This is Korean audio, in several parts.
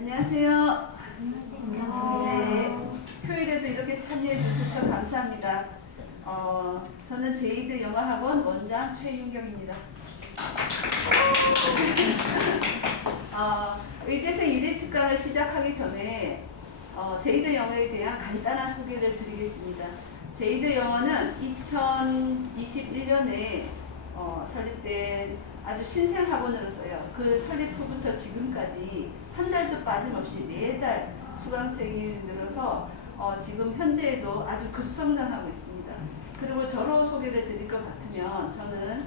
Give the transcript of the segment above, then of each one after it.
안녕하세요. 안녕하세요. 네, 표일에도 이렇게 참여해 주셔서 감사합니다. 저는 제이드 영어학원 원장 최윤경입니다. 의대생 1일 특강을 시작하기 전에 제이드 영어에 대한 간단한 소개를 드리겠습니다. 제이드 영어는 2021년에 설립된 아주 신생 학원으로서요. 그 설립 후부터 지금까지 한 달도 빠짐없이 매달 수강생이 늘어서 지금 현재에도 아주 급성장하고 있습니다. 그리고 저로 소개를 드릴 것 같으면 저는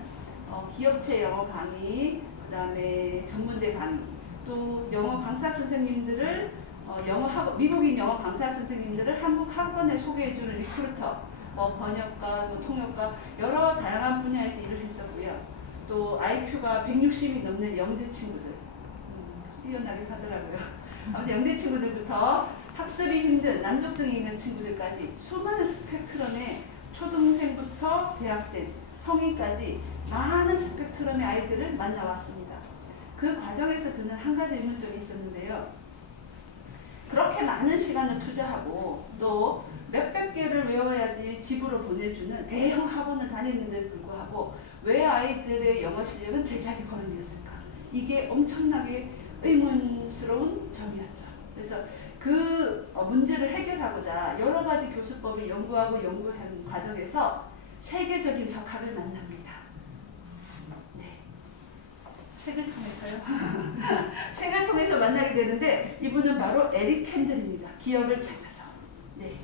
기업체 영어 강의, 그 다음에 전문대 강의, 또 영어 강사 선생님들을 미국인 영어 강사 선생님들을 한국 학원에 소개해주는 리크루터, 번역가, 통역가 여러 다양한 분야에서 일을 했었고요. 또 IQ가 160이 넘는 영재 친구들, 뛰어나게 하더라고요. 아무튼 영재 친구들부터 학습이 힘든 난독증이 있는 친구들까지 수많은 스펙트럼의 초등생부터 대학생, 성인까지 많은 스펙트럼의 아이들을 만나왔습니다. 그 과정에서 드는 한 가지 의문점이 있었는데요. 그렇게 많은 시간을 투자하고 또 몇백 개를 외워야지 집으로 보내주는 대형 학원을 다니는데도 불구하고 왜 아이들의 영어 실력은 제자리 걸음이었을까? 이게 엄청나게 의문스러운 점이었죠. 그래서 그 문제를 해결하고자 여러 가지 교수법을 연구한 과정에서 세계적인 석학을 만납니다. 네. 책을 통해서요. 책을 통해서 만나게 되는데 이분은 바로 에릭 캔들입니다. 기업을 찾아서. 네.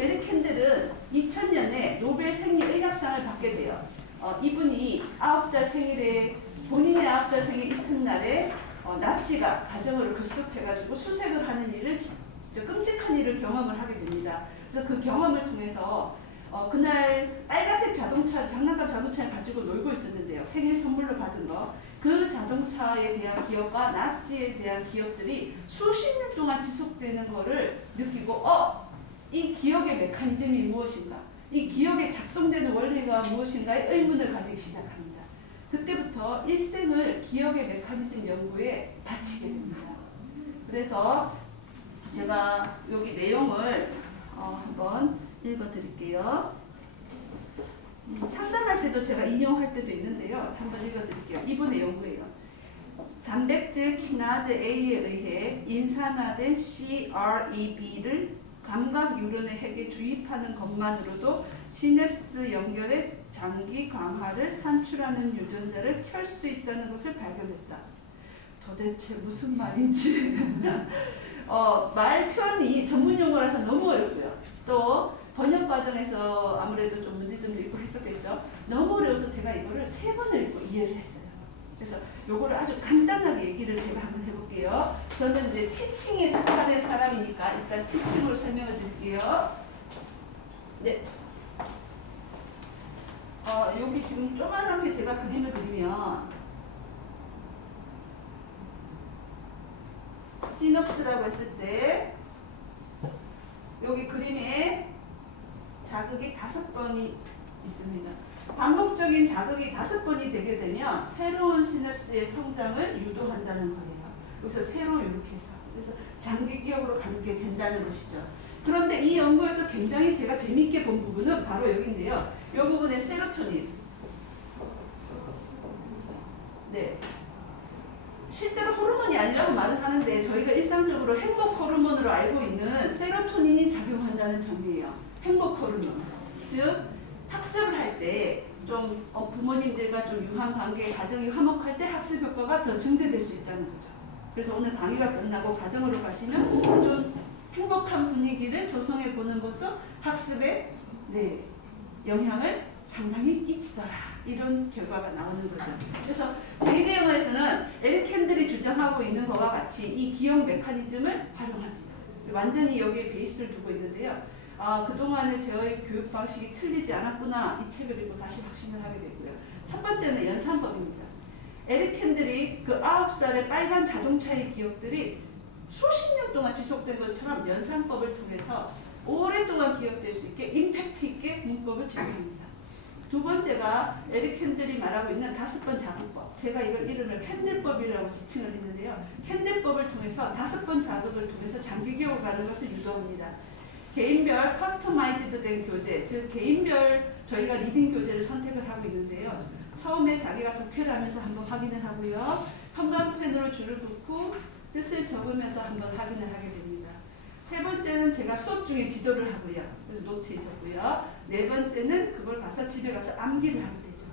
에릭 캔들은 2000년에 노벨 생리의학상을 받게 돼요. 이분이 9살 생일에 본인의 9살 생일 이튿날에 나치가 가정으로 급습해가지고 수색을 하는 일을 진짜 끔찍한 일을 경험을 하게 됩니다. 그래서 그 경험을 통해서 그날 빨간색 장난감 자동차를 가지고 놀고 있었는데요. 생일 선물로 받은 거. 그 자동차에 대한 기업과 나치에 대한 기업들이 수십 년 동안 지속되는 거를 느끼고 이 기억의 메커니즘이 무엇인가? 이 기억에 작동되는 원리가 무엇인가의 의문을 가지기 시작합니다. 그때부터 일생을 기억의 메커니즘 연구에 바치게 됩니다. 그래서 제가 여기 내용을 한번 읽어드릴게요. 상담할 때도 제가 인용할 때도 있는데요. 한번 읽어드릴게요. 이분의 연구예요. 단백질 키나즈 A에 의해 인산화된 CREB를 감각 뉴런의 핵에 주입하는 것만으로도 시냅스 연결의 장기 강화를 산출하는 유전자를 켤 수 있다는 것을 발견했다. 도대체 무슨 말인지 말 표현이 전문 용어라서 너무 어렵고요. 또 번역 과정에서 아무래도 좀 문제점도 있고 했었겠죠. 너무 어려워서 제가 이거를 3번을 읽고 이해를 했어요. 그래서 요거를 아주 간단하게 얘기를 제가 한번 해볼게요. 저는 이제 티칭에 특화된 사람이니까 일단 티칭으로 설명을 드릴게요. 네. 여기 지금 조그맣게 제가 그림을 그리면 시놉스라고 했을 때 여기 그림에 자극이 5번이 있습니다. 반복적인 자극이 5번이 되게 되면 새로운 시냅스의 성장을 유도한다는 거예요. 여기서 새로 이렇게 해서 그래서 장기 기억으로 가게 된다는 것이죠. 그런데 이 연구에서 굉장히 제가 재미있게 본 부분은 바로 여기인데요. 이 부분에 세로토닌. 네. 실제로 호르몬이 아니라고 말을 하는데 저희가 일상적으로 행복 호르몬으로 알고 있는 세로토닌이 작용한다는 점이에요. 행복 호르몬. 즉 학습을 할 때 좀 부모님들과 좀 유한 관계, 가정이 화목할 때 학습 효과가 더 증대될 수 있다는 거죠. 그래서 오늘 강의가 끝나고 가정으로 가시면 좀 행복한 분위기를 조성해 보는 것도 학습에 영향을 상당히 끼치더라. 이런 결과가 나오는 거죠. 그래서 제이드 영어에서는 에릭 캔들이 주장하고 있는 것과 같이 이 기억 메커니즘을 활용합니다. 완전히 여기에 베이스를 두고 있는데요. 그동안의 저의 교육 방식이 틀리지 않았구나. 이 책을 읽고 다시 확신을 하게 되고요. 첫 번째는 연산법입니다. 에릭 캔들이 그 9살의 빨간 자동차의 기억들이 수십 년 동안 지속된 것처럼 연산법을 통해서 오랫동안 기억될 수 있게 임팩트 있게 문법을 제공합니다. 두 번째가 에릭 캔들이 말하고 있는 5번 자극법. 제가 이걸 이름을 캔들법이라고 지칭을 했는데요. 캔들법을 통해서 5번 자극을 통해서 장기 기억을 가는 것을 유도합니다. 개인별 커스터마이즈드 된 교재, 즉 개인별 저희가 리딩 교재를 선택을 하고 있는데요. 처음에 자기가 독해를 하면서 한번 확인을 하고요. 형광펜으로 줄을 긋고 뜻을 적으면서 한번 확인을 하게 됩니다. 세 번째는 제가 수업 중에 지도를 하고요. 노트에 적고요. 네 번째는 그걸 봐서 집에 가서 암기를 하게 되죠.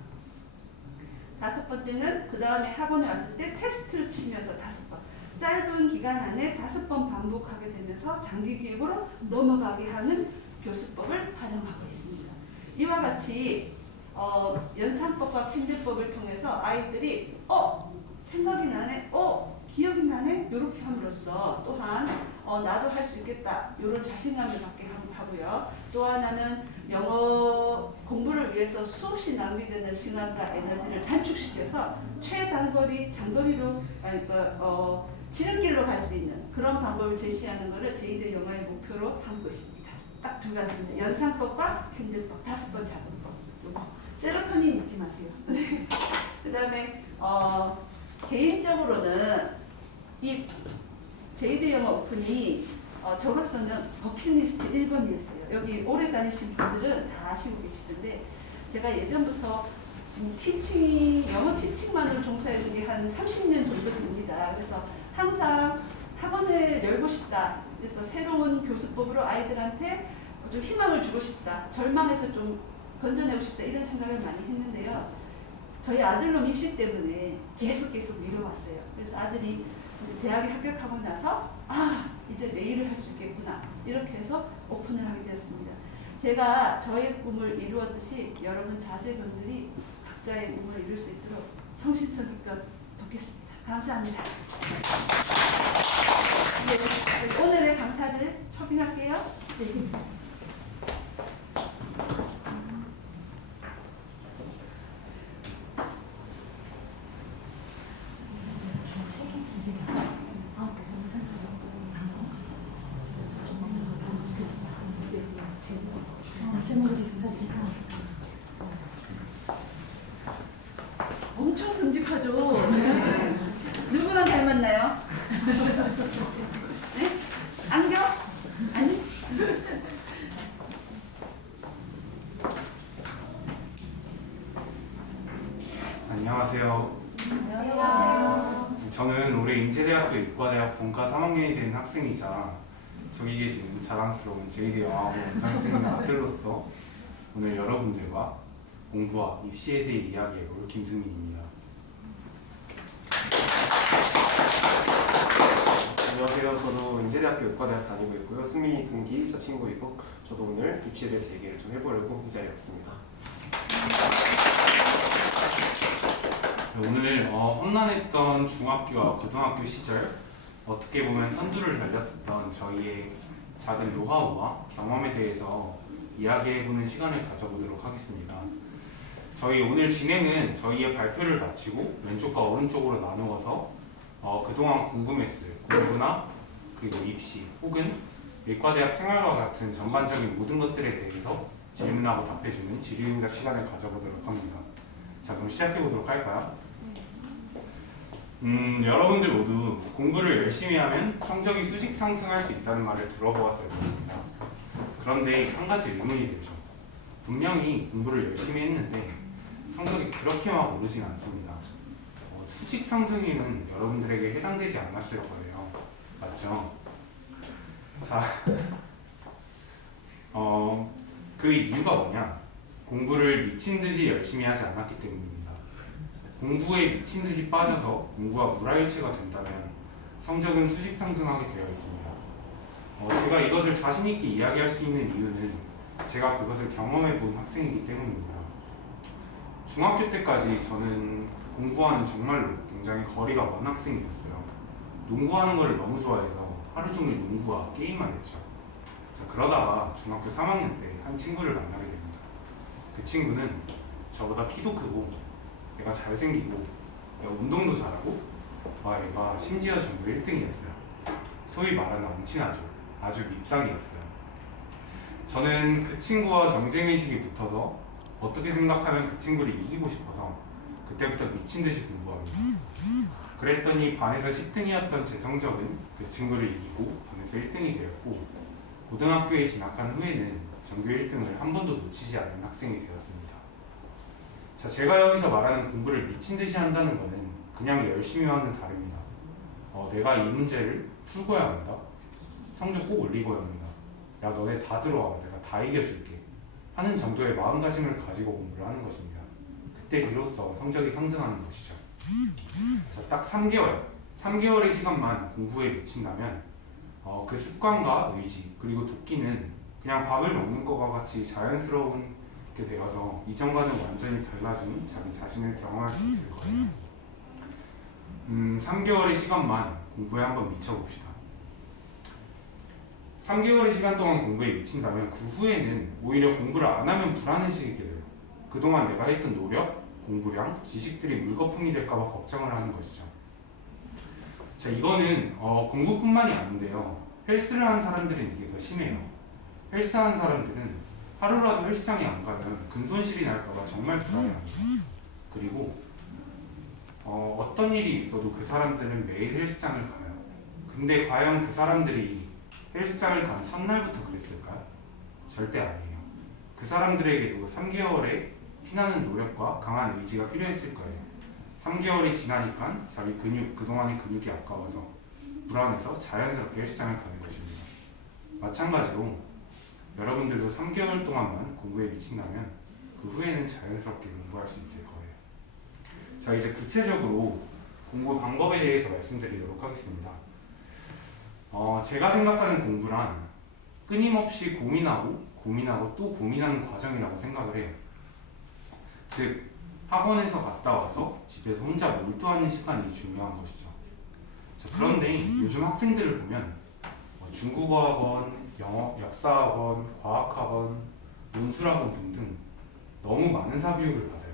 다섯 번째는 그 다음에 학원에 왔을 때 테스트를 치면서 5번. 짧은 기간 안에 5번 반복하게 되면서 장기 기억으로 넘어가게 하는 교수법을 활용하고 있습니다. 이와 같이 연산법과 캔들법을 통해서 아이들이 생각이 나네, 기억이 나네 이렇게 함으로써 또한 나도 할 수 있겠다 이런 자신감을 갖게 하고요. 또 하나는 영어 공부를 위해서 수없이 낭비되는 시간과 에너지를 단축시켜서 최단거리 장거리로 지름길로 갈 수 있는 그런 방법을 제시하는 것을 제2대 영어의 목표로 삼고 있습니다. 딱 2가지입니다. 연산법과 캔들법, 5번 자극법. 세로토닌 잊지 마세요. 그 다음에 개인적으로는 이 제2대 영어 오픈이 저로서는 버킷리스트 1번이었어요. 여기 오래 다니신 분들은 다 아시고 계시던데 제가 예전부터 지금 영어 티칭만으로 종사해둔 게 한 30년 정도 됩니다. 그래서 항상 학원을 열고 싶다. 그래서 새로운 교수법으로 아이들한테 좀 희망을 주고 싶다. 절망에서 좀 건져내고 싶다. 이런 생각을 많이 했는데요. 저희 아들놈 입시 때문에 계속 미뤄왔어요. 그래서 아들이 대학에 합격하고 나서 이제 내 일을 할 수 있겠구나. 이렇게 해서 오픈을 하게 되었습니다. 제가 저의 꿈을 이루었듯이 여러분 자제분들이 각자의 꿈을 이룰 수 있도록 성심성의껏 돕겠습니다. 감사합니다. 네, 오늘의 강사들 초빙할게요. 네. 제목이 비슷하지? 엄청 듬직하죠? 네. 누구랑 닮았나요? 네? 안경? 아니? 안녕하세요. 안녕하세요. 저는 올해 인제대학교 의과대학 본과 3학년이 된 학생이자 저기 계신 자랑스러운 제2대 영어학원 원장선생님의 아들로서 오늘 여러분들과 공부와 입시에 대해 이야기해볼 김승민입니다. 안녕하세요. 저도 인제대학교 의과대학 다니고 있고요. 승민이 동기 저 친구이고 저도 오늘 입시에 대해서 얘기를 좀 해보려고 이 자리에 왔습니다. 오늘 험난했던 중학교와 고등학교 시절 어떻게 보면 선두를 달렸었던 저희의 작은 노하우와 경험에 대해서 이야기해보는 시간을 가져보도록 하겠습니다. 저희 오늘 진행은 저희의 발표를 마치고 왼쪽과 오른쪽으로 나누어서 그동안 궁금했을 공부나 그리고 입시 혹은 의과대학 생활과 같은 전반적인 모든 것들에 대해서 질문하고 답해주는 질의응답 시간을 가져보도록 합니다. 자, 그럼 시작해보도록 할까요? 여러분들 모두 공부를 열심히 하면 성적이 수직 상승할 수 있다는 말을 들어보았을 겁니다. 그런데 한 가지 의문이 들죠. 분명히 공부를 열심히 했는데 성적이 그렇게 막 오르진 않습니다. 수직 상승에는 여러분들에게 해당되지 않았을 거예요. 맞죠? 자, 그 이유가 뭐냐? 공부를 미친 듯이 열심히 하지 않았기 때문입니다. 공부에 미친 듯이 빠져서 공부가 불화일체가 된다면 성적은 수직 상승하게 되어 있습니다. 제가 이것을 자신 있게 이야기할 수 있는 이유는 제가 그것을 경험해 본 학생이기 때문입니다. 중학교 때까지 저는 공부하는 정말로 굉장히 거리가 먼 학생이었어요. 농구하는 걸 너무 좋아해서 하루 종일 농구와 게임만 했죠. 자, 그러다가 중학교 3학년 때 한 친구를 만나게 됩니다. 그 친구는 저보다 키도 크고 얘가 잘생기고 얘가 운동도 잘하고 얘가 심지어 전교 1등이었어요. 소위 말하는 엄친아죠. 아주 밉상이었어요. 저는 그 친구와 경쟁의식이 붙어서 어떻게 생각하면 그 친구를 이기고 싶어서 그때부터 미친 듯이 공부합니다. 그랬더니 반에서 10등이었던 제 성적은 그 친구를 이기고 반에서 1등이 되었고, 고등학교에 진학한 후에는 전교 1등을 한 번도 놓치지 않는 학생이 되었습니다. 자, 제가 여기서 말하는 공부를 미친 듯이 한다는 것은 그냥 열심히 하는 다릅니다. 내가 이 문제를 풀고야 합니다. 성적 꼭 올리고야 합니다. 야, 너네 다 들어와. 내가 다 이겨줄게. 하는 정도의 마음가짐을 가지고 공부를 하는 것입니다. 그때 비로소 성적이 상승하는 것이죠. 자, 딱 3개월의 시간만 공부에 미친다면 그 습관과 의지 그리고 도끼는 그냥 밥을 먹는 것과 같이 자연스럽게 되어서 이전과는 완전히 달라진 자기 자신을 경험할 수 있을 거예요. 3개월의 시간만 공부에 한번 미쳐봅시다. 3개월의 시간 동안 공부에 미친다면 그 후에는 오히려 공부를 안 하면 불안해지게 돼요. 그동안 내가 했던 노력, 공부량, 지식들이 물거품이 될까봐 걱정을 하는 것이죠. 자, 이거는 공부뿐만이 아닌데요. 헬스를 하는 사람들은 이게 더 심해요. 헬스하는 사람들은 하루라도 헬스장에 안 가면 근손실이 날까봐 정말 불안해합니다. 그리고 어떤 일이 있어도 그 사람들은 매일 헬스장을 가요. 근데 과연 그 사람들이 헬스장을 간 첫날부터 그랬을까요? 절대 아니에요. 그 사람들에게도 3개월의 피나는 노력과 강한 의지가 필요했을 거예요. 3개월이 지나니까 자기 그동안의 근육이 아까워서 불안해서 자연스럽게 헬스장을 가는 것입니다. 마찬가지로 여러분들도 3개월 동안만 공부에 미친다면 그 후에는 자연스럽게 공부할 수 있을 거예요. 자, 이제 구체적으로 공부 방법에 대해서 말씀드리도록 하겠습니다. 제가 생각하는 공부란 끊임없이 고민하고 또 고민하는 과정이라고 생각을 해요. 즉, 학원에서 갔다 와서 집에서 혼자 몰두하는 시간이 중요한 것이죠. 자, 그런데 요즘 학생들을 보면 중국어 학원, 영어, 역사 학원, 과학 학원, 논술 학원 등등 너무 많은 사교육을 받아요.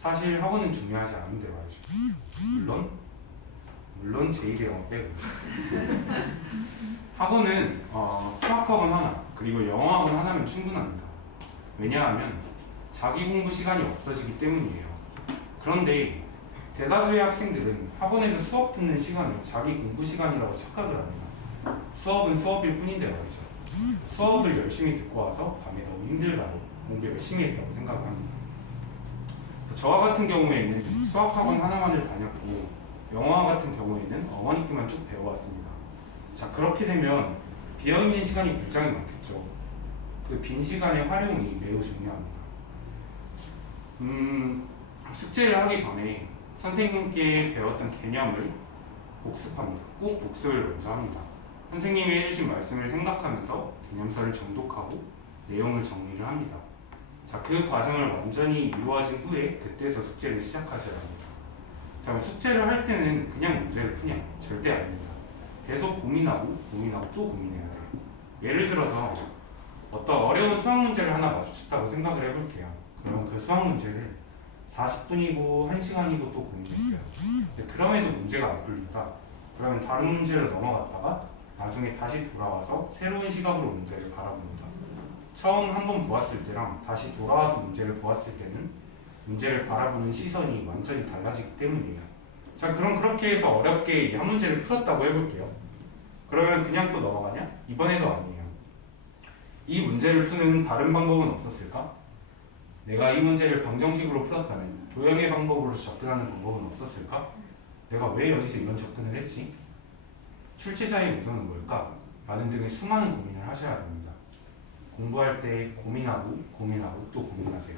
사실 학원은 중요하지 않은데 말이죠. 물론 제2의 영어 빼고 학원은 수학학원 하나 그리고 영어학원 하나면 충분합니다. 왜냐하면 자기 공부 시간이 없어지기 때문이에요. 그런데 대다수의 학생들은 학원에서 수업 듣는 시간을 자기 공부 시간이라고 착각을 합니다. 수업은 수업일 뿐인데 말이죠. 수업을 열심히 듣고 와서 밤에 너무 힘들다고 공부 열심히 했다고 생각합니다. 저와 같은 경우에는 수학학원 하나만을 다녔고 영어와 같은 경우에는 어머니께만 쭉 배워왔습니다. 자, 그렇게 되면 비어있는 시간이 굉장히 많겠죠. 그 빈 시간의 활용이 매우 중요합니다. 숙제를 하기 전에 선생님께 배웠던 개념을 복습합니다. 꼭 복습을 먼저 합니다. 선생님이 해주신 말씀을 생각하면서 개념서를 정독하고 내용을 정리를 합니다. 자, 그 과정을 완전히 이루어진 후에 그때서 숙제를 시작하셔야 합니다. 자, 숙제를 할 때는 그냥 문제를 푸냐? 절대 아닙니다. 계속 고민하고 또 고민해야 돼요. 예를 들어서 어떤 어려운 수학 문제를 하나 마주쳤다고 생각을 해볼게요. 그러면 그 수학 문제를 40분이고 1시간이고 또 고민했어요. 그럼에도 문제가 안 풀린다. 그러면 다른 문제를 넘어갔다가 나중에 다시 돌아와서 새로운 시각으로 문제를 바라봅니다. 처음 한번 보았을 때랑 다시 돌아와서 문제를 보았을 때는 문제를 바라보는 시선이 완전히 달라지기 때문이에요. 자, 그럼 그렇게 해서 어렵게 한 문제를 풀었다고 해볼게요. 그러면 그냥 또 넘어가냐? 이번에도 아니에요. 이 문제를 푸는 다른 방법은 없었을까? 내가 이 문제를 방정식으로 풀었다면 도형의 방법으로 접근하는 방법은 없었을까? 내가 왜 여기서 이런 접근을 했지? 출제자의 의도는 뭘까? 라는 등의 수많은 고민을 하셔야 합니다. 공부할 때 고민하고 또 고민하세요.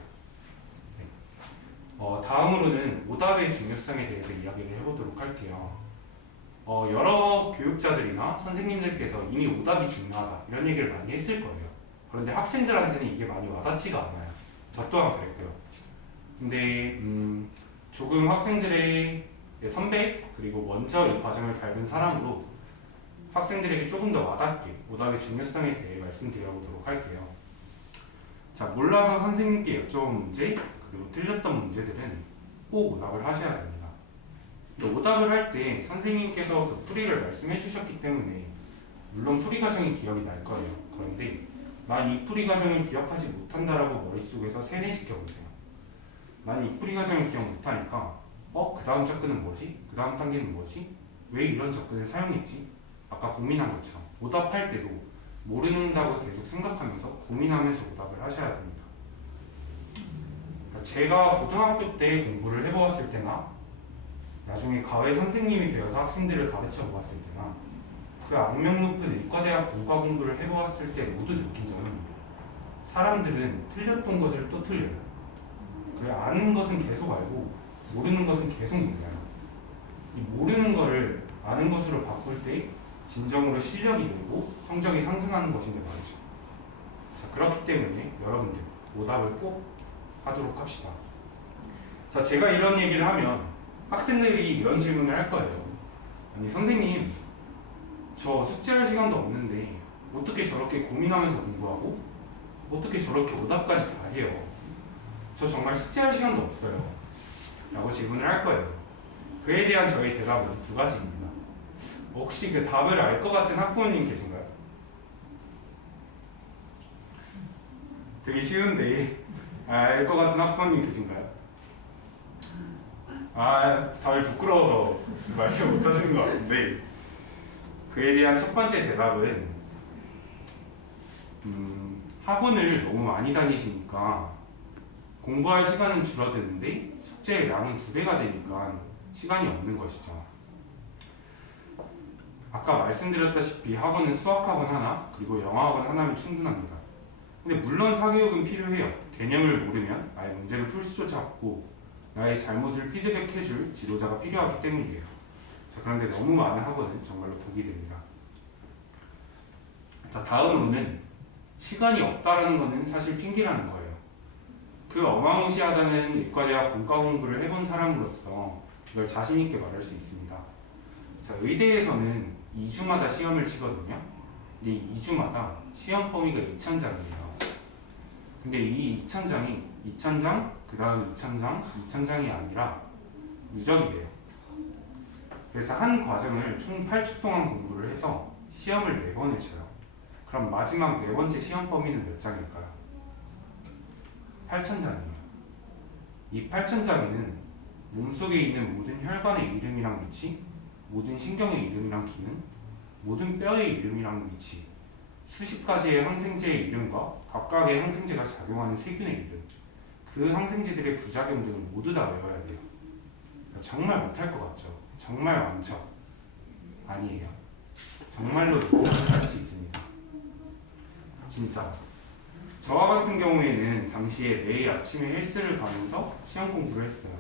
네. 다음으로는 오답의 중요성에 대해서 이야기를 해보도록 할게요. 여러 교육자들이나 선생님들께서 이미 오답이 중요하다 이런 얘기를 많이 했을 거예요. 그런데 학생들한테는 이게 많이 와닿지가 않아요. 저 또한 그랬고요. 근데 조금 학생들의 선배 그리고 먼저 이 과정을 밟은 사람으로 학생들에게 조금 더 와닿게 오답의 중요성에 대해 말씀드려보도록 할게요. 자, 몰라서 선생님께 여쭤본 문제 그리고 틀렸던 문제들은 꼭 오답을 하셔야 됩니다. 오답을 할 때 선생님께서 그 풀이를 말씀해 주셨기 때문에 물론 풀이 과정이 기억이 날 거예요. 그런데 난 이 풀이 과정을 기억하지 못한다라고 머릿속에서 세뇌시켜보세요. 난 이 풀이 과정을 기억 못하니까 그 다음 접근은 뭐지? 그 다음 단계는 뭐지? 왜 이런 접근을 사용했지? 아까 고민한 것처럼 오답할 때도 모른다고 계속 생각하면서 고민하면서 오답을 하셔야 됩니다. 제가 고등학교 때 공부를 해보았을 때나 나중에 과외 선생님이 되어서 학생들을 가르쳐 보았을 때나 그 악명 높은 의과대학 공과 공부를 해보았을 때 모두 느낀 점은 사람들은 틀렸던 것을 또 틀려요. 그래, 아는 것은 계속 알고 모르는 것은 계속 몰라요. 이 모르는 거를 아는 것으로 바꿀 때 진정으로 실력이 늘고 성적이 상승하는 것인데 말이죠. 자, 그렇기 때문에 여러분들 오답을 꼭 하도록 합시다. 자, 제가 이런 얘기를 하면 학생들이 이런 질문을 할 거예요. 아니 선생님, 저 숙제할 시간도 없는데 어떻게 저렇게 고민하면서 공부하고 어떻게 저렇게 오답까지 다 해요? 저 정말 숙제할 시간도 없어요 라고 질문을 할 거예요. 그에 대한 저의 대답은 두 가지입니다. 혹시 그 답을 알 것 같은 학부모님 계신가요? 되게 쉬운데 알 것 같은 학부모님 계신가요? 다들 부끄러워서 말씀 못 하시는 것 같은데 그에 대한 첫 번째 대답은 학원을 너무 많이 다니시니까 공부할 시간은 줄어드는데 숙제의 양은 2배가 되니까 시간이 없는 것이죠. 아까 말씀드렸다시피 학원은 수학학원 하나 그리고 영어학원 하나면 충분합니다. 근데 물론 사교육은 필요해요. 개념을 모르면 아예 문제를 풀 수조차 없고 나의 잘못을 피드백해줄 지도자가 필요하기 때문이에요. 자, 그런데 너무 많은 학원은 정말로 독이 됩니다. 자, 다음으로는 시간이 없다라는 것은 사실 핑계라는 거예요. 그 어마무시하다는 의과대학 본과 공부를 해본 사람으로서 이걸 자신 있게 말할 수 있습니다. 자, 의대에서는 2주마다 시험을 치거든요. 근데 이 2주마다 시험 범위가 2,000장이에요. 근데 이 2,000장이 2,000장, 그 다음 2,000장, 2,000장이 아니라 누적이 돼요. 그래서 한 과정을 총 8주 동안 공부를 해서 시험을 4번을 쳐요. 그럼 마지막 4번째 시험 범위는 몇 장일까요? 8,000장이에요. 이 8,000장에는 몸속에 있는 모든 혈관의 이름이랑 위치, 모든 신경의 이름이랑 기능, 모든 뼈의 이름이랑 위치, 수십 가지의 항생제의 이름과 각각의 항생제가 작용하는 세균의 이름, 그 항생제들의 부작용 등을 모두 다 외워야 돼요. 정말 못할 것 같죠? 정말 많죠? 아니에요. 정말로 할 수 있습니다. 진짜. 저와 같은 경우에는 당시에 매일 아침에 헬스를 가면서 시험 공부를 했어요.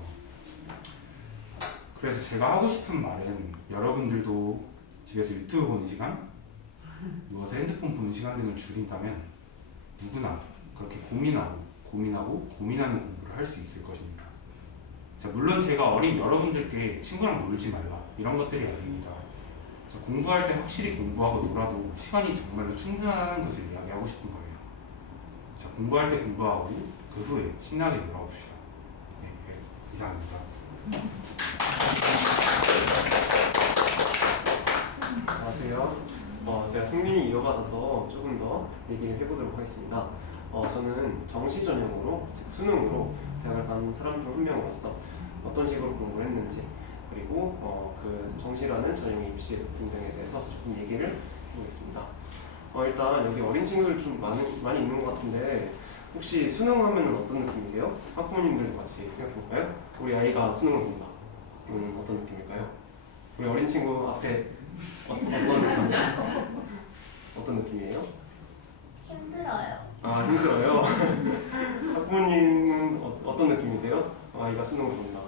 그래서 제가 하고 싶은 말은 여러분들도 집에서 유튜브 보는 시간, 누워서 핸드폰 보는 시간 등을 줄인다면 누구나 그렇게 고민하는 공부를 할 수 있을 것입니다. 자, 물론 제가 어린 여러분들께 친구랑 놀지 말라 이런 것들이 아닙니다. 자, 공부할 때 확실히 공부하고 놀아도 시간이 정말로 충분하다는 것을 이야기하고 싶은 거예요. 자, 공부할 때 공부하고 그 후에 신나게 놀아봅시다. 네, 이상입니다. 안녕하세요. 제가 승민이 이어받아서 조금 더 얘기를 해보도록 하겠습니다. 저는 정시 전형으로, 즉 수능으로 대학을 간 사람 중 한 명으로서 어떤 식으로 공부를 했는지 그리고 그 정시라는 전형의 입시 등등에 대해서 조금 얘기를 해보겠습니다. 일단 여기 어린 친구들 좀 많이 있는 것 같은데 혹시 수능 하면 어떤 느낌이세요? 학부모님들도 같이 생각해볼까요? 우리 아이가 수능을 본다. 어떤 느낌일까요? 우리 어린 친구 앞에 어떤 느낌이에요? 힘들어요. 힘들어요? 학부모님은 어떤 느낌이세요? 아이가 수능을 본다.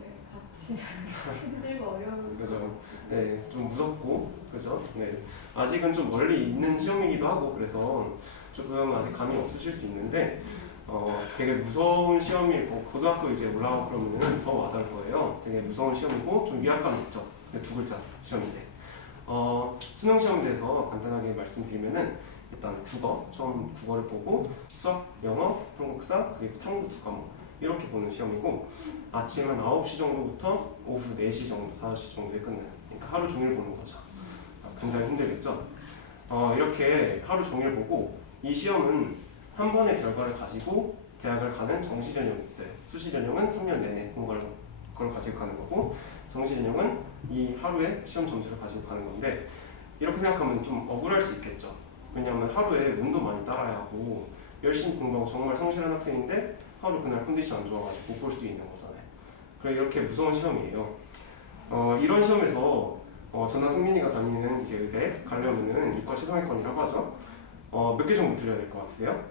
네, 같이 힘들고 어려운. 그죠? 네, 좀 무섭고, 그죠? 네, 아직은 좀 멀리 있는 시험이기도 하고 그래서 조금 아직 감이 없으실 수 있는데 되게 무서운 시험이고 고등학교 이제 올라가고 그러면은 더 와닿을 거예요. 되게 무서운 시험이고 좀 위압감 있죠. 2글자 시험인데 수능 시험에 대해서 간단하게 말씀드리면은 일단 처음 국어를 보고 수학, 영어, 한국사 그리고 탐구 2과목 이렇게 보는 시험이고 아침 한 9시 정도부터 오후 4시 정도, 5시 정도에 끝나요. 그러니까 하루 종일 보는 거죠. 굉장히 힘들겠죠. 이렇게 하루 종일 보고 이 시험은 한 번의 결과를 가지고 대학을 가는 정시 전형이 있어요. 수시 전형은 3년 내내 그걸 가지고 가는 거고 정시 전형은 이 하루에 시험 점수를 가지고 가는 건데 이렇게 생각하면 좀 억울할 수 있겠죠. 왜냐하면 하루에 운도 많이 따라야 하고 열심히 공부하고 정말 성실한 학생인데 하루 그날 컨디션 안 좋아가지고 못 볼 수도 있는 거잖아요. 그래 이렇게 무서운 시험이에요. 이런 시험에서 저나 승민이가 다니는 이제 의대 가려면은 이과 최상위권이라고 하죠. 몇 개 정도 드려야 될 것 같으세요?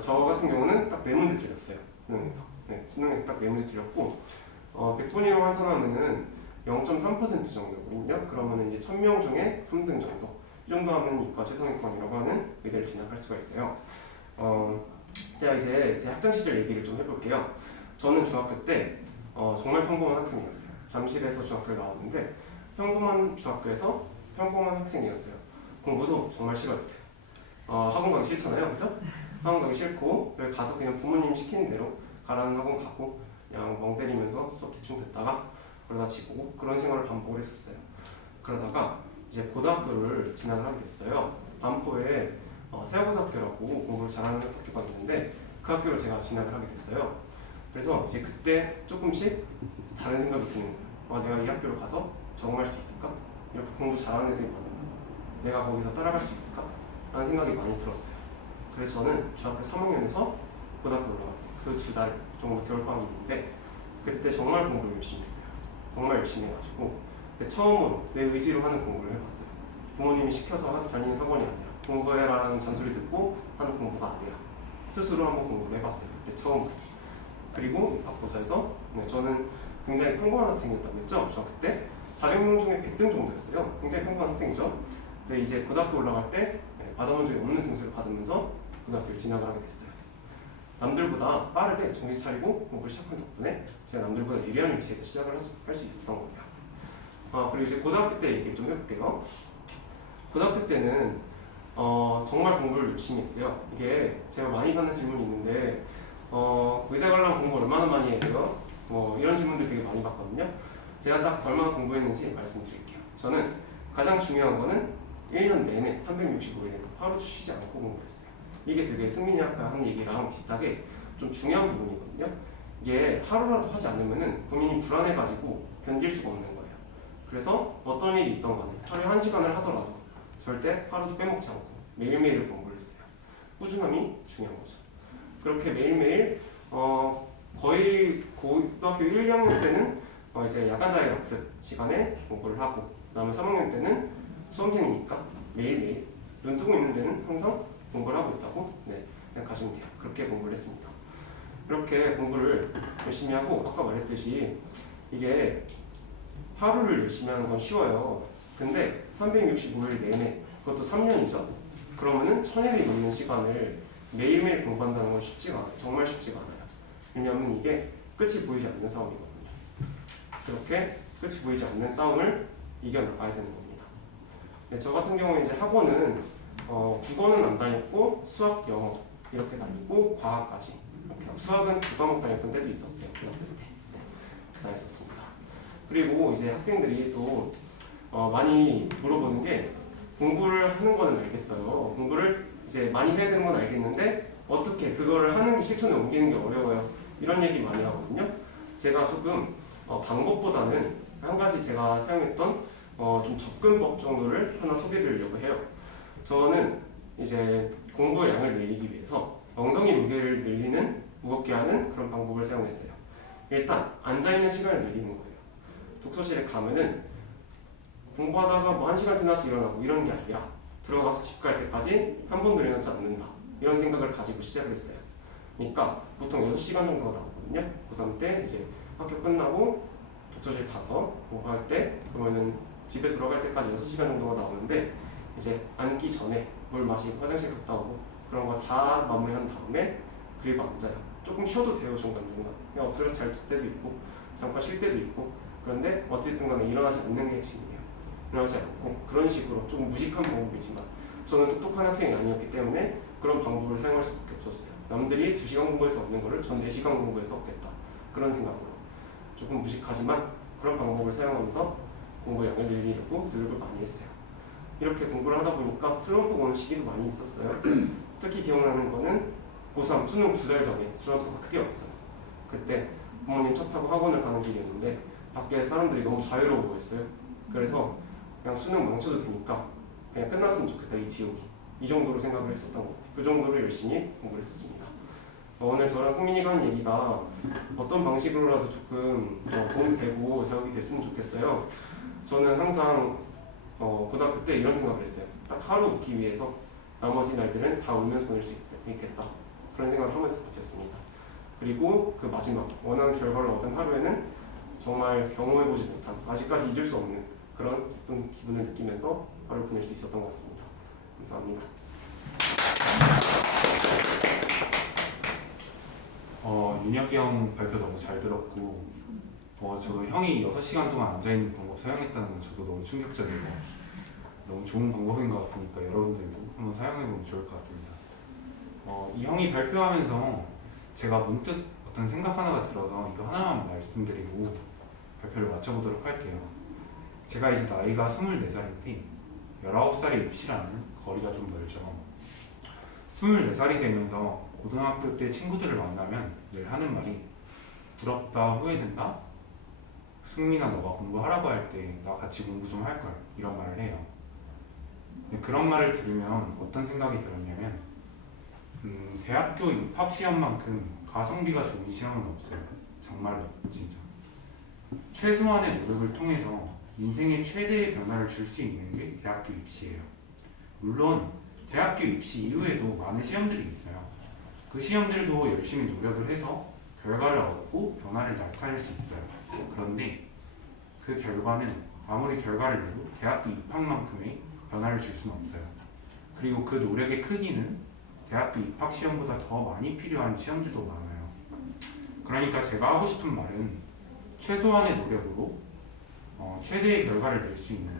저 같은 경우는 딱 4문제 드렸어요. 수능에서. 네, 수능에서 딱 4문제 드렸고 100분위로 환산하면은 0.3% 정도거든요. 그러면은 이제 1000명 중에 3등 정도. 이 정도 하면 이과 최상위권이라고 하는 의대를 진학할 수가 있어요. 제가 이제 제 학창 시절 얘기를 좀 해볼게요. 저는 중학교 때 정말 평범한 학생이었어요. 잠실에서 중학교를 나왔는데 평범한 중학교에서 평범한 학생이었어요. 공부도 정말 싫어했어요. 학원 가기 싫잖아요, 그죠? 학원 가기 싫고 가서 그냥 부모님이 시키는 대로 가라는 학원 가고 그냥 멍 때리면서 수업 대충 듣다가 그러다 집 오고 그런 생활을 반복을 했었어요. 그러다가 이제 고등학교를 진학을 하게 됐어요. 반포에 세아고등학교라고 공부를 잘하는 학교가 있는데 그 학교를 제가 진학을 하게 됐어요. 그래서 이제 그때 조금씩 다른 생각이 드는 거예요. 내가 이 학교로 가서 적응할 수 있을까? 이렇게 공부 잘하는 애들이 많은데 내가 거기서 따라갈 수 있을까? 라는 생각이 많이 들었어요. 그래서 저는 중학교 3학년에서 고등학교 올라갈 때 그 2달 정도 겨울방학이 있는데 그때 정말 공부를 열심히 했어요. 정말 열심히 해가지고 그때 처음으로 내 의지로 하는 공부를 해봤어요. 부모님이 시켜서 다니는 학원이 아니라 공부해라는 잔소리 듣고 하는 공부가 아니라 스스로 한번 공부를 해봤어요. 그때 처음. 그리고 입학고사에서 저는 굉장히 평범한 학생이었다고 했죠. 중학교 때 400명 중에 100등 정도였어요. 굉장히 평범한 학생이죠. 근데 이제 고등학교 올라갈 때 받아본 적이 없는 등수를 받으면서 고등학교를 진학을 하게 됐어요. 남들보다 빠르게 정신 차리고 공부를 시작한 덕분에 제가 남들보다 예리한 위치에서 시작을 할 수 있었던 겁니다. 그리고 이제 고등학교 때 얘기 좀 해볼게요. 고등학교 때는 정말 공부를 열심히 했어요. 이게 제가 많이 받는 질문이 있는데 의대 가려면 공부 얼마나 많이 해야 돼요? 이런 질문들 되게 많이 받거든요. 제가 딱 얼마나 공부했는지 말씀드릴게요. 저는 가장 중요한 거는 1년 내내 365일 하루 쉬지 않고 공부했어요. 이게 되게 승민이 아까 한 얘기랑 비슷하게 좀 중요한 부분이거든요. 이게 하루라도 하지 않으면은 본인이 불안해가지고 견딜 수가 없는 거예요. 그래서 어떤 일이 있던 간에 하루에 1시간을 하더라도 절대 하루도 빼먹지 않고 매일매일 공부를 했어요. 꾸준함이 중요한 거죠. 그렇게 매일매일 거의 고등학교 1, 2학년 때는 이제 야간 자율 학습 시간에 공부를 하고 그다음에 3학년 때는 수험생이니까 매일매일 눈 뜨고 있는 데는 항상 공부를 하고 있다고 그냥 가시면 돼요. 그렇게 공부를 했습니다. 이렇게 공부를 열심히 하고 아까 말했듯이 이게 하루를 열심히 하는 건 쉬워요. 근데 365일 내내 그것도 3년이죠. 그러면은 1000일이 넘는 시간을 매일매일 공부한다는 건 쉽지가 않아요. 정말 쉽지가 않아요. 왜냐하면 이게 끝이 보이지 않는 싸움이거든요. 그렇게 끝이 보이지 않는 싸움을 이겨나가야 되는 겁니다. 저 같은 경우는 이제 학원은 국어는 안 다녔고 수학, 영어 이렇게 다니고 과학까지 이렇게 수학은 2과목 다녔던 때도 있었어요. 고등학교 때 다녔었습니다. 그리고 이제 학생들이 또 많이 물어보는 게 공부를 하는 거는 알겠어요. 공부를 이제 많이 해야 되는 건 알겠는데 어떻게 그거를 하는 게 실천에 옮기는 게 어려워요. 이런 얘기 많이 하거든요. 제가 조금 방법보다는 한 가지 제가 사용했던 좀 접근법 정도를 하나 소개드리려고 해요. 저는 이제 공부의 양을 늘리기 위해서 엉덩이 무게를 무겁게 하는 그런 방법을 사용했어요. 일단 앉아있는 시간을 늘리는 거예요. 독서실에 가면은 공부하다가 뭐 1시간 지나서 일어나고 이런 게 아니라 들어가서 집 갈 때까지 한 번도 일어나지 않는다. 이런 생각을 가지고 시작을 했어요. 그러니까 보통 6시간 정도가 나오거든요. 고3 때 이제 학교 끝나고 독서실 가서 공부할 때 그러면은 집에 들어갈 때까지 6시간 정도가 나오는데 이제 앉기 전에 물 마시고 화장실 갔다 오고 그런 거 다 마무리한 다음에 그리고 앉아요. 조금 쉬어도 돼요. 중간중간 그냥 엎드려서 잘 들 때도 있고 잠깐 쉴 때도 있고 그런데 어쨌든 간에 일어나지 않는 게 핵심이에요. 일어나지 않고 그런 식으로 조금 무식한 방법이지만 저는 똑똑한 학생이 아니었기 때문에 그런 방법을 사용할 수밖에 없었어요. 남들이 2시간 공부해서 얻는 거를 전 4시간 공부해서 얻겠다. 그런 생각으로 조금 무식하지만 그런 방법을 사용하면서 공부량을 늘리려고 노력을 많이 했어요. 이렇게 공부를 하다 보니까 슬럼프가 오는 시기도 많이 있었어요. 특히 기억나는 거는 고3 수능 2달 전에 슬럼프가 크게 왔어요. 그때 부모님 차 타고 학원을 가는 길이었는데 밖에 사람들이 너무 자유로워 보였어요. 그래서 그냥 수능 망쳐도 되니까 그냥 끝났으면 좋겠다, 이 지옥이. 이 정도로 생각을 했었던 것 같아요. 그 정도로 열심히 공부를 했었습니다. 오늘 저랑 승민이가 하는 얘기가 어떤 방식으로라도 조금 도움이 되고 자극이 됐으면 좋겠어요. 저는 항상 고등학교 때 이런 생각을 했어요. 딱 하루 웃기 위해서 나머지 날들은 다 울면서 보낼 수 있겠다. 그런 생각을 하면서 버텼습니다. 그리고 그 마지막 원하는 결과를 얻은 하루에는 정말 경험해보지 못한, 아직까지 잊을 수 없는 그런 기쁜 기분을 느끼면서 하루를 보낼 수 있었던 것 같습니다. 감사합니다. 윤혁이 형 발표 너무 잘 들었고 저도 형이 6시간 동안 앉아있는 방법 사용했다는 건 저도 너무 충격적이고 너무 좋은 방법인 것 같으니까 여러분들도 한번 사용해보면 좋을 것 같습니다. 이 형이 발표하면서 제가 문득 어떤 생각 하나가 들어서 이거 하나만 말씀드리고 발표를 마쳐보도록 할게요. 제가 이제 나이가 24살인데 19살의 입시라는 거리가 좀 멀죠. 24살이 되면서 고등학교 때 친구들을 만나면 늘 하는 말이 부럽다, 후회된다? 승민아, 너가 공부하라고 할 때 나 같이 공부 좀 할걸, 이런 말을 해요. 근데 그런 말을 들으면 어떤 생각이 들었냐면 대학교 입학시험만큼 가성비가 좋은 시험은 없어요. 정말로 진짜 최소한의 노력을 통해서 인생의 최대의 변화를 줄 수 있는 게 대학교 입시예요. 물론 대학교 입시 이후에도 많은 시험들이 있어요. 그 시험들도 열심히 노력을 해서 결과를 얻고 변화를 나타낼 수 있어요. 그런데 그 결과는 아무리 결과를 내도 대학교 입학만큼의 변화를 줄 수는 없어요. 그리고 그 노력의 크기는 대학교 입학 시험보다 더 많이 필요한 시험들도 많아요. 그러니까 제가 하고 싶은 말은 최소한의 노력으로 최대의 결과를 낼 수 있는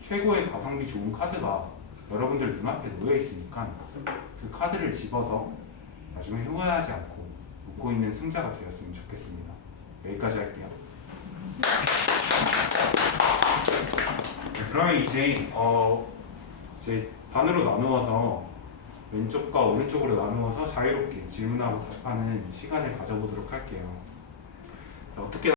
최고의 가성비 좋은 카드가 여러분들 눈앞에 놓여 있으니까 그 카드를 집어서 나중에 후회하지 않고 웃고 있는 승자가 되었으면 좋겠습니다. 여기까지 할게요. 그러면 이제 반으로 나누어서 왼쪽과 오른쪽으로 나누어서 자유롭게 질문하고 답하는 시간을 가져보도록 할게요. 어떻게